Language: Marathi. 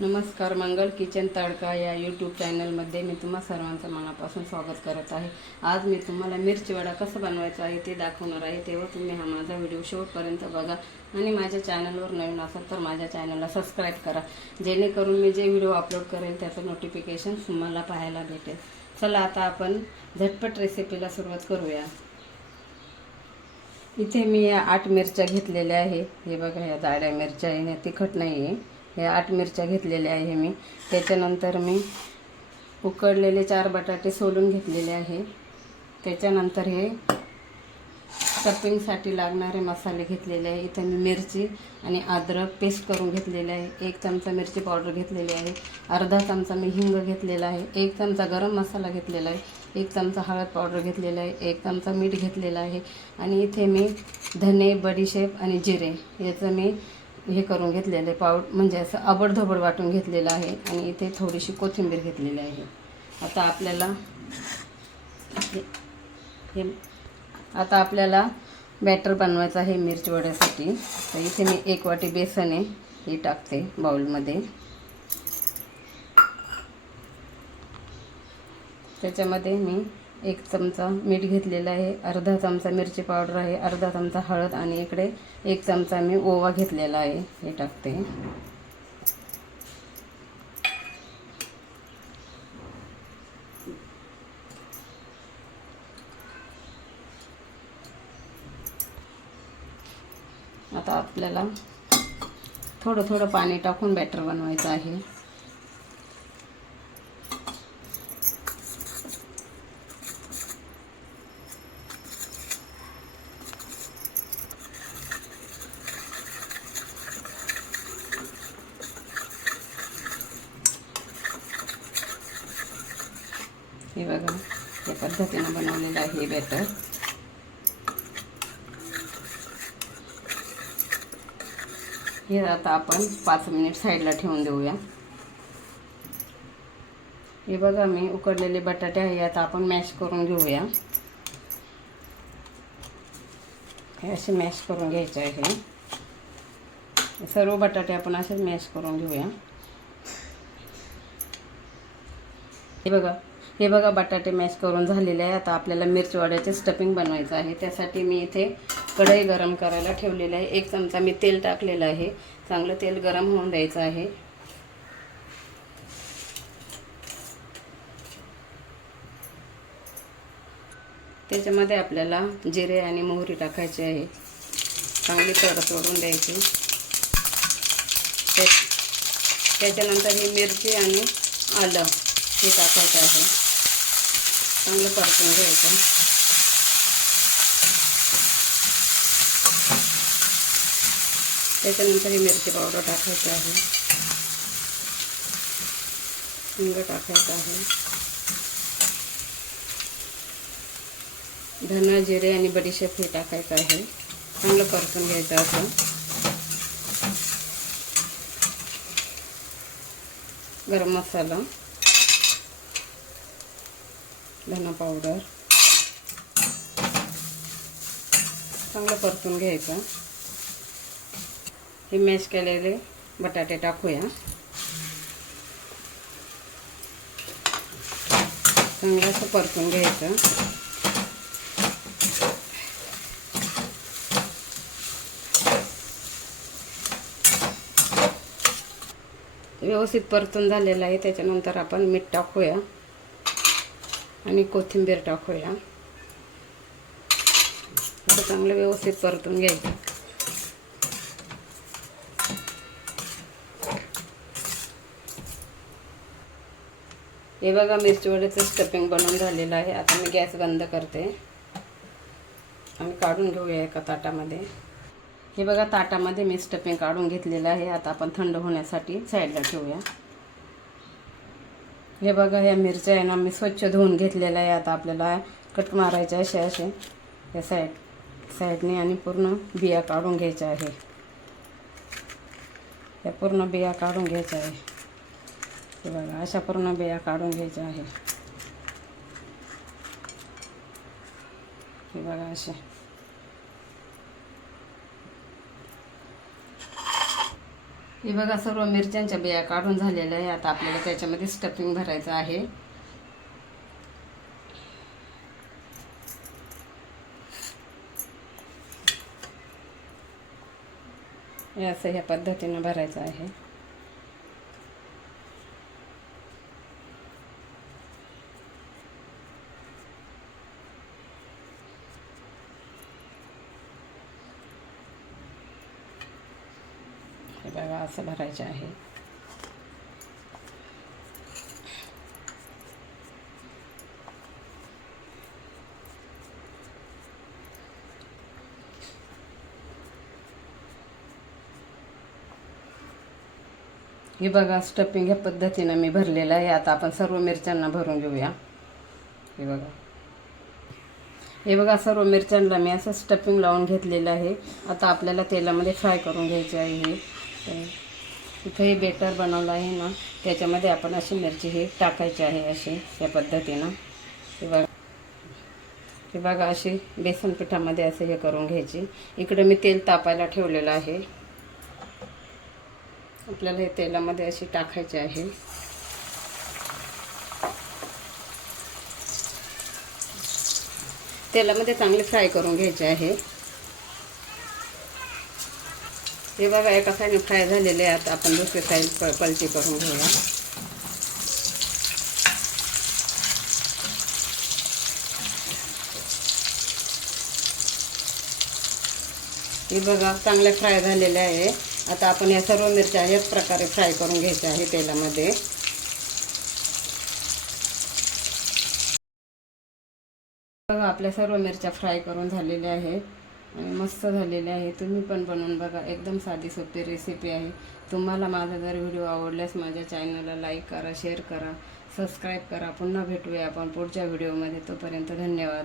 नमस्कार मंगल किचन तडका या यूट्यूब चॅनलमध्ये मी तुम्हा सर्वांचं मनापासून स्वागत करत आहे. आज मी तुम्हाला मिरची वडा कसं बनवायचा आहे ते दाखवणार आहे. तेव्हा तुम्ही हा माझा व्हिडिओ शेवटपर्यंत बघा आणि माझ्या चॅनलवर नवीन असाल तर माझ्या चॅनलला सबस्क्राईब करा. जेणेकरून मी जे व्हिडिओ अपलोड करेल त्याचं नोटिफिकेशन तुम्हाला पाहायला भेटेल. चला आता आपण झटपट रेसिपीला सुरुवात करूया. इथे मी या आठ मिरच्या घेतलेल्या आहे. हे बघा ह्या जाड्या मिरच्या आहे तिखट नाही आहे हे आठ मिरच्या घेतलेल्या आहे मी. त्याच्यानंतर मी उकडलेले चार बटाटे सोलून घेतलेले आहे. त्याच्यानंतर हे स्टपिंगसाठी लागणारे मसाले घेतलेले आहे. इथे मी मिरची आणि अद्रक पेस्ट करून घेतलेले आहे. एक चमचा मिरची पावडर घेतलेली आहे. अर्धा चमचा मी हिंग घेतलेला आहे. एक चमचा गरम मसाला घेतलेला आहे. एक चमचा हळद पावडर घेतलेला आहे. एक चमचा मीठ घेतलेला आहे. आणि इथे मी धने बडीशेप आणि जिरे याचं मी हे करून घेतलेलं आहे म्हणजे असं अबडधबड वाटून घेतलेलं आहे आणि इथे थोडीशी कोथिंबीर घेतलेली आहे. आता आपल्याला हे हे आता आपल्याला बॅटर बनवायचं आहे मिरची वड्यासाठी. तर इथे मी एक वाटी बेसन आहे हे टाकते बाउलमध्ये. त्याच्यामध्ये मी एक चमचा मीठ घेतलेला आहे अर्धा चमचा मिरची पावडर आहे अर्धा चमचा हळद आणि इकडे एक चमचा मी ओवा घेतलेला आहे हे टाकते. आता आपल्याला थोडं थोडं पाणी टाकून बॅटर बनवायचं आहे. हे बघा या पद्धतीनं बनवलेलं हे हे आता आपण पाच मिनिट साईडला ठेवून देऊया हे बटाटे आहे आता आपण मॅश करून घेऊया हे सर्व बटाटे घेऊया हे बघा हे बघा बटाटे मॅश करून झालेले आहे. आता आपल्याला मिरचीवाड्याचे स्टफिंग बनवायचं आहे. त्यासाठी मी इथे कढई गरम करायला ठेवलेलं आहे. एक चमचा मी तेल टाकलेलं आहे. चांगलं तेल गरम होऊन द्यायचं आहे. त्याच्यामध्ये आपल्याला जिरे आणि मोहरी टाकायची आहे. चांगली तड सोडून द्यायची. त्याच्यानंतर ही मिरची आणि आलं हे टाकायचं आहे. ही मिरची पावडर टाकायची आहे हिंग धना जिरे बडीशेप हे टाकायचं आहे चांगलं परतून गरम मसाला धना पावडर चांगलं परतून घ्यायचं. हे मॅश केलेले बटाटे टाकूया. चांगलं असं परतून घ्यायचं. व्यवस्थित परतून झालेलं आहे. त्याच्यानंतर आपण मीठ टाकूया. आणि कोथिंबीर टाकूया. असं चांगलं व्यवस्थित परतून घ्यायचं. हे बघा मिरची वड्याचं स्टफिंग बनवून झालेलं आहे. आता मी गॅस बंद करते. आणि काढून घेऊया एका ताटामध्ये. हे बघा ताटामध्ये मी स्टफिंग काढून घेतलेलं आहे. आता आपण थंड होण्यासाठी साईडला ठेवूया. हे बघा ह्या मिरच्या आहे ना मी स्वच्छ धुवून घेतलेल्या आहे आता आपल्याला. कट मारायचे असे असे. या साईड साईडने आणि पूर्ण बिया काढून घ्यायच्या आहे. या पूर्ण बिया काढून घ्यायच्या आहे. हे बघा अशा पूर्ण बिया काढून घ्यायच्या आहे. हे बघा अशा. हे बघा सर्व मिरच्यांच्या बिया काढून झालेल्या आहे आता आपल्याला त्याच्यामध्ये स्टफिंग भरायचं आहे. असं ह्या पद्धतीनं भरायचं आहे. हे असं भरायचं आहे. हे बघा स्टफिंग ह्या पद्धतीनं मी भरलेलं आहे. आता आपण सर्व मिरच्यांना भरून घेऊया. हे बघा. हे बघा सर्व मिरच्यांना मी असं स्टफिंग लावून घेतलेलं आहे. आता आपल्याला तेलामध्ये फ्राय करून घ्यायचे आहे. हे तर इथं हे बेटर बनवलं आहे ना. त्याच्यामध्ये आपण अशी मिरची हे टाकायची आहे अशी या पद्धतीनं. हे बघा. हे बघा अशी बेसन पिठामध्ये असं हे करून घ्यायची. इकडं मी तेल तापायला ठेवलेलं आहे. आपल्याला हे तेलामध्ये अशी टाकायची आहे. तेलामध्ये चांगले फ्राय करून घ्यायचे आहे. हे बघा एका साईडने फ्राय झालेले आहे आता आपण दुसरी साईड प पलटी करून घेऊया. हे बघा चांगले फ्राय झालेले आहे. आता आपण या सर्व मिरच्या याच प्रकारे फ्राय करून घ्यायच्या आहे तेलामध्ये. बघा आपल्या सर्व मिरच्या फ्राय करून झालेल्या आहेत. आणि मस्त झालेले आहे. तुम्ही पण बनवून बघा. एकदम साधी सोपी रेसिपी आहे. तुम्हाला माझा जर व्हिडिओ आवडल्यास माझ्या चॅनलला लाईक करा शेअर करा सबस्क्राईब करा. पुन्हा भेटूया आपण पुढच्या व्हिडिओमध्ये तोपर्यंत धन्यवाद.